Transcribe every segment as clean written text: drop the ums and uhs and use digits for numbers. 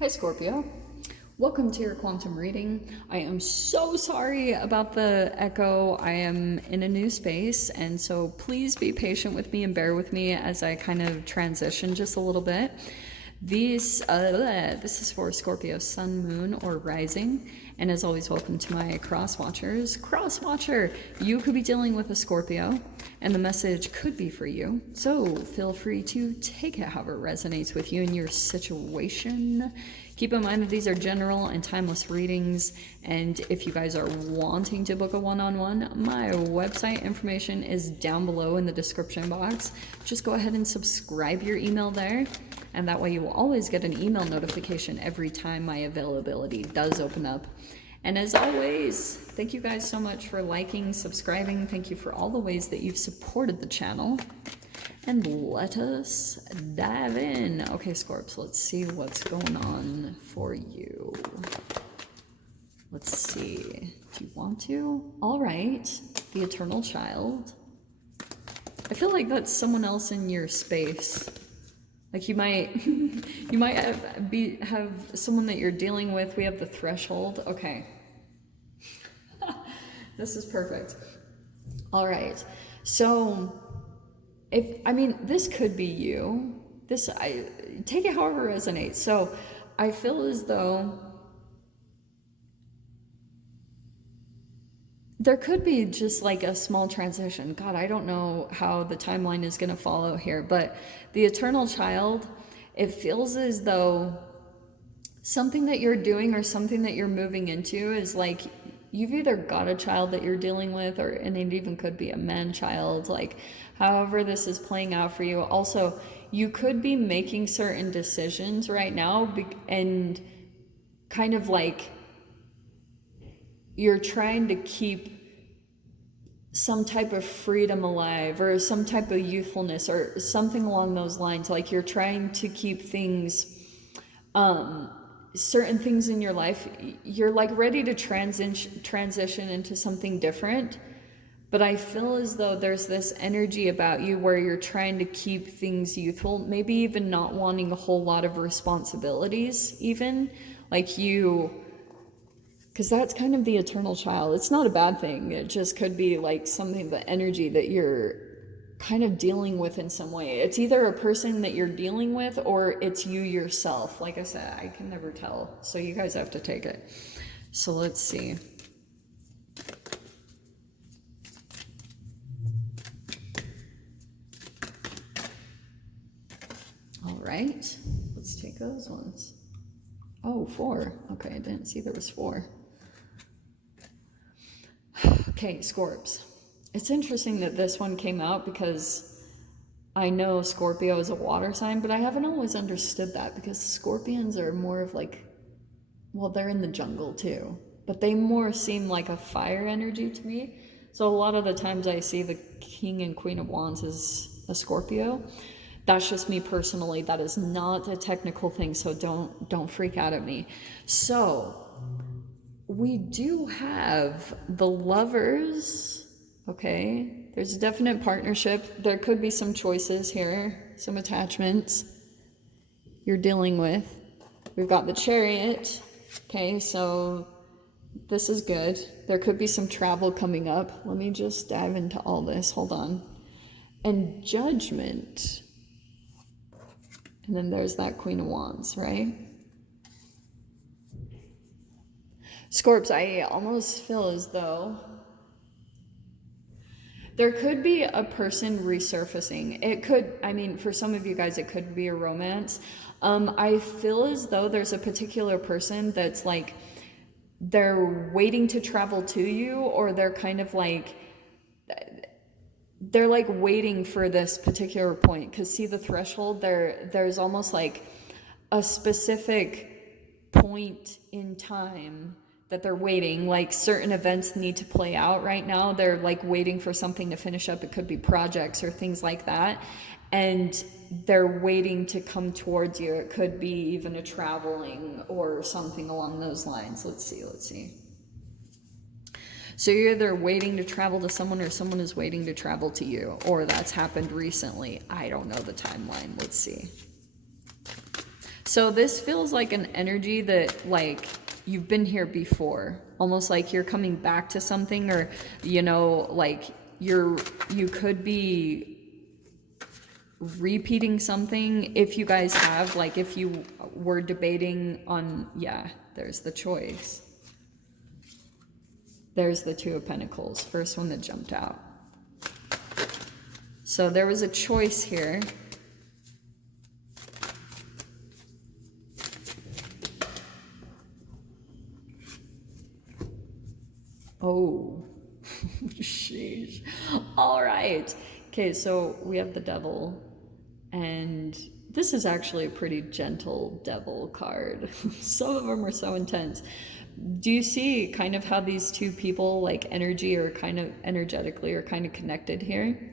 Hi Scorpio, welcome to your quantum reading. I am so sorry about the echo. I am in a new space, and so please be patient with me and bear with me as I kind of transition just a little bit. This is for Scorpio Sun, Moon, or Rising. And as always, welcome to my cross watchers. Cross watcher, you could be dealing with a Scorpio, and the message could be for you. So feel free to take it however it resonates with you in your situation. Keep in mind that these are general and timeless readings, and if you guys are wanting to book a one-on-one, my website information is down below in the description box. Just go ahead and subscribe your email there, and that way you will always get an email notification every time my availability does open up. And as always, thank you guys so much for liking, subscribing. Thank you for all the ways that you've supported the channel. And let us dive in. Okay, Scorps, let's see what's going on for you. Let's see. Do you want to? All right. The Eternal Child. I feel like that's someone else in your space. Like you might have someone that you're dealing with. We have the Threshold. Okay. This is perfect. All right. So this could be you. I take it however it resonates. So I feel as though there could be just like a small transition. God, I don't know how the timeline is going to follow here, but the Eternal Child, it feels as though something that you're doing or something that you're moving into is like you've either got a child that you're dealing with, and it even could be a man-child, like however this is playing out for you. Also, you could be making certain decisions right now and kind of like you're trying to keep some type of freedom alive or some type of youthfulness or something along those lines. Like you're trying to keep things, certain things in your life, you're like ready to transition into something different. But I feel as though there's this energy about you where you're trying to keep things youthful, maybe even not wanting a whole lot of responsibilities even. Like because that's kind of the Eternal Child. It's not a bad thing. It just could be like something, the energy that you're kind of dealing with in some way. It's either a person that you're dealing with or it's you yourself. Like I said, I can never tell. So you guys have to take it. So let's see. All right. Let's take those ones. Oh, 4. Okay, I didn't see there was 4. Okay, Scorps. It's interesting that this one came out because I know Scorpio is a water sign, but I haven't always understood that because Scorpions are more of like, well, they're in the jungle too, but they more seem like a fire energy to me. So a lot of the times I see the King and Queen of Wands as a Scorpio. That's just me personally. That is not a technical thing, so don't freak out at me. So we do have the Lovers, okay? There's a definite partnership. There could be some choices here, some attachments you're dealing with. We've got the Chariot, okay? So this is good. There could be some travel coming up. Let me just dive into all this. Hold on. And Judgment. And then there's that Queen of Wands, right? Scorps, I almost feel as though there could be a person resurfacing. It could, for some of you guys, it could be a romance. I feel as though there's a particular person that's like, they're waiting to travel to you, or they're kind of like, they're like waiting for this particular point. Because see the threshold, there's almost like a specific point in time that they're waiting, like certain events need to play out right now. They're like waiting for something to finish up. It could be projects or things like that. And they're waiting to come towards you. It could be even a traveling or something along those lines. Let's see. So you're either waiting to travel to someone or someone is waiting to travel to you, or that's happened recently. I don't know the timeline. Let's see. So this feels like an energy that like you've been here before, almost like you're coming back to something, or like you could be repeating something. If you guys have, like, if you were debating on, yeah, there's the choice. There's the Two of Pentacles, first one that jumped out. So there was a choice here. Oh, sheesh. All right. Okay, so we have the Devil, and this is actually a pretty gentle Devil card. Some of them are so intense. Do you see kind of how these two people, like, energetically are kind of connected here?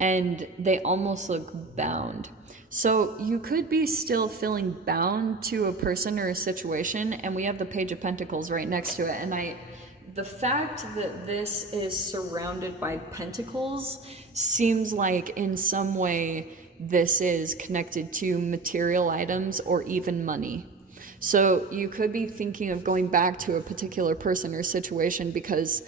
And they almost look bound. So you could be still feeling bound to a person or a situation, and we have the Page of Pentacles right next to it. And the fact that this is surrounded by pentacles seems like in some way this is connected to material items or even money. So you could be thinking of going back to a particular person or situation because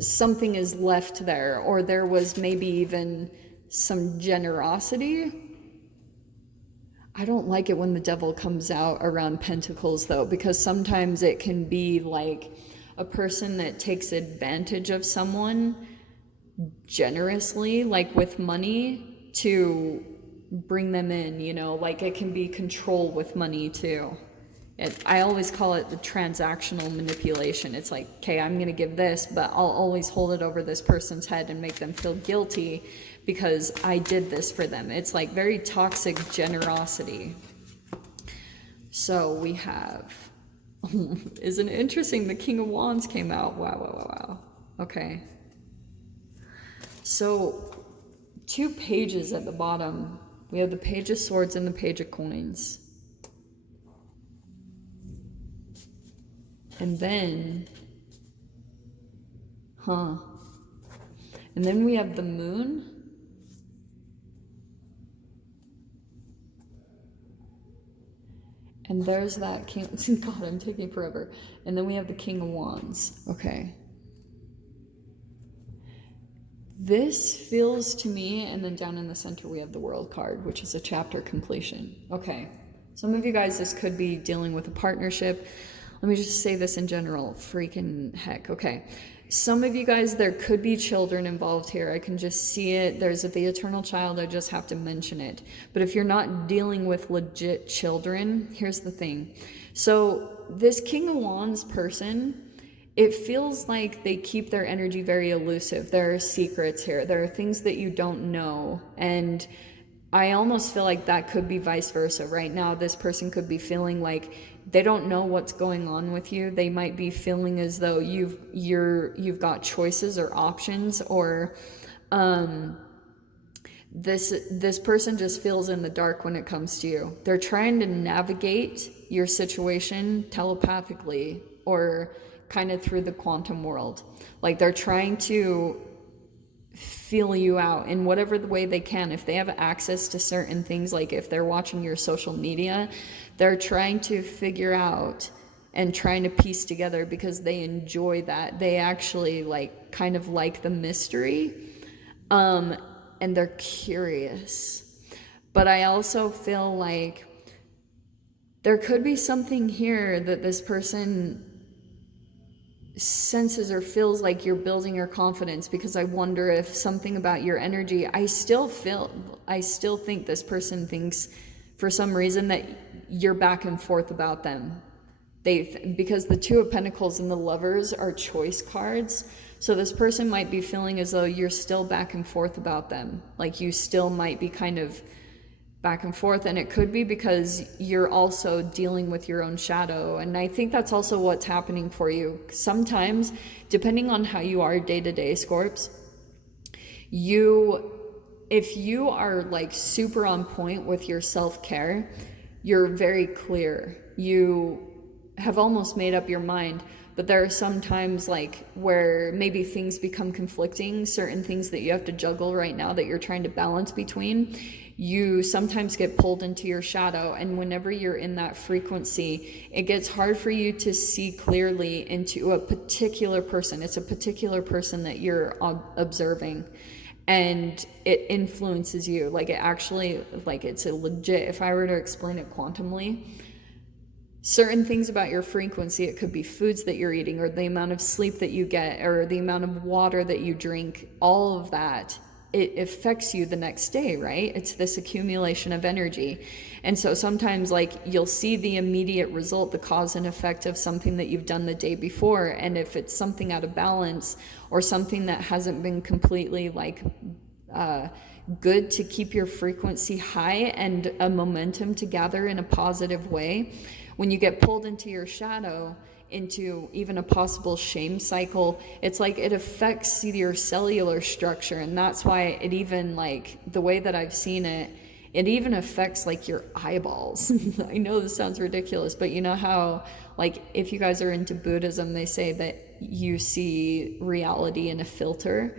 something is left there, or there was maybe even some generosity. I don't like it when the Devil comes out around pentacles though, because sometimes it can be like a person that takes advantage of someone generously, like with money, to bring them in, like it can be control with money too. I always call it the transactional manipulation. It's like, okay, I'm going to give this, but I'll always hold it over this person's head and make them feel guilty because I did this for them. It's like very toxic generosity. So we have, isn't it interesting? The King of Wands came out. Wow. Okay. So 2 pages at the bottom. We have the Page of Swords and the Page of Coins. And then, and then we have the Moon. And there's that King, God, I'm taking forever. And then we have the King of Wands. Okay. This feels to me, and then down in the center we have the World card, which is a chapter completion. Okay. Some of you guys, this could be dealing with a partnership. Let me just say this in general. Freaking heck. Okay. Some of you guys, there could be children involved here. I can just see it. There's the eternal child. I just have to mention it. But if you're not dealing with legit children, here's the thing. So this King of Wands person, it feels like they keep their energy very elusive. There are secrets here. There are things that you don't know. And I almost feel like that could be vice versa. Right now, this person could be feeling like they don't know what's going on with you. They might be feeling as though you've got choices or options, or this person just feels in the dark when it comes to you. They're trying to navigate your situation telepathically or kind of through the quantum world. Like they're trying to feel you out in whatever the way they can. If they have access to certain things, like if they're watching your social media, they're trying to figure out and trying to piece together because they enjoy that. They actually like kind of like the mystery, and they're curious. But I also feel like there could be something here that this person senses or feels like you're building your confidence, because I wonder if something about your energy, I still think this person thinks for some reason that you're back and forth about them. Because the Two of Pentacles and the Lovers are choice cards. So this person might be feeling as though you're still back and forth about them. Like you still might be kind of back and forth, and it could be because you're also dealing with your own shadow. And I think that's also what's happening for you. Sometimes, depending on how you are day to day, Scorps, if you are like super on point with your self-care, you're very clear. have almost made up your mind, but there are some times like where maybe things become conflicting, certain things that you have to juggle right now that you're trying to balance between. You sometimes get pulled into your shadow, and whenever you're in that frequency, it gets hard for you to see clearly into a particular person. It's a particular person that you're observing, and it influences you. Like, it actually, like, it's a legit, if I were to explain it quantumly, certain things about your frequency, it could be foods that you're eating, or the amount of sleep that you get, or the amount of water that you drink, all of that, it affects you the next day, right? It's this accumulation of energy. And so sometimes, like, you'll see the immediate result, the cause and effect of something that you've done the day before. And if it's something out of balance, or something that hasn't been completely like good to keep your frequency high and a momentum to gather in a positive way, when you get pulled into your shadow, into even a possible shame cycle, it's like it affects your cellular structure. And that's why it even, like, the way that I've seen it, it even affects like your eyeballs. I know this sounds ridiculous, but you know how, like, if you guys are into Buddhism, they say that you see reality in a filter.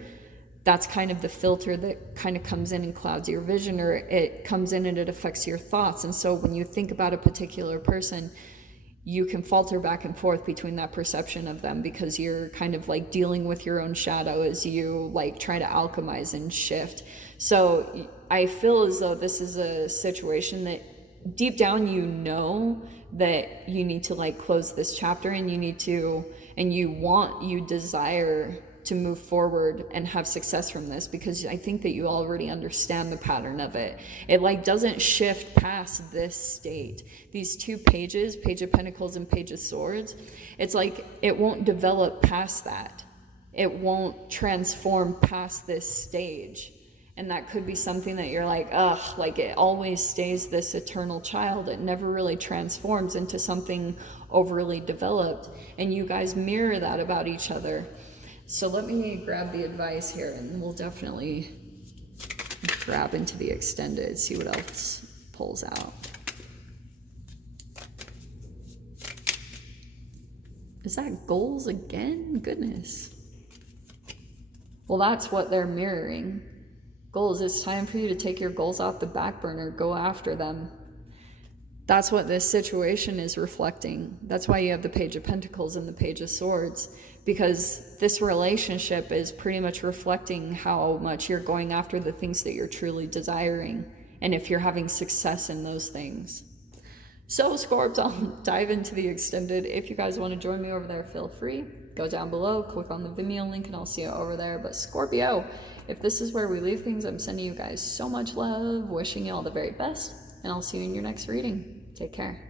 That's kind of the filter that kind of comes in and clouds your vision, or it comes in and it affects your thoughts. And so when you think about a particular person, you can falter back and forth between that perception of them, because you're kind of like dealing with your own shadow as you like try to alchemize and shift. So I feel as though this is a situation that deep down you know that you need to like close this chapter, and you need to, and you desire to move forward and have success from this, because I think that you already understand the pattern of it. It like doesn't shift past this state. These two pages, Page of Pentacles and Page of Swords, it's like it won't develop past that. It won't transform past this stage. And that could be something that you're like, ugh, like it always stays this eternal child. It never really transforms into something overly developed. And you guys mirror that about each other. So let me grab the advice here, and we'll definitely grab into the extended, see what else pulls out. Is that goals again? Goodness. Well, that's what they're mirroring. Goals, it's time for you to take your goals off the back burner, go after them. That's what this situation is reflecting. That's why you have the Page of Pentacles and the Page of Swords, because this relationship is pretty much reflecting how much you're going after the things that you're truly desiring, and if you're having success in those things. So Scorps, I'll dive into the extended. If you guys want to join me over there, feel free. Go down below, click on the Vimeo link, and I'll see you over there. But Scorpio, if this is where we leave things, I'm sending you guys so much love, wishing you all the very best, and I'll see you in your next reading. Take care.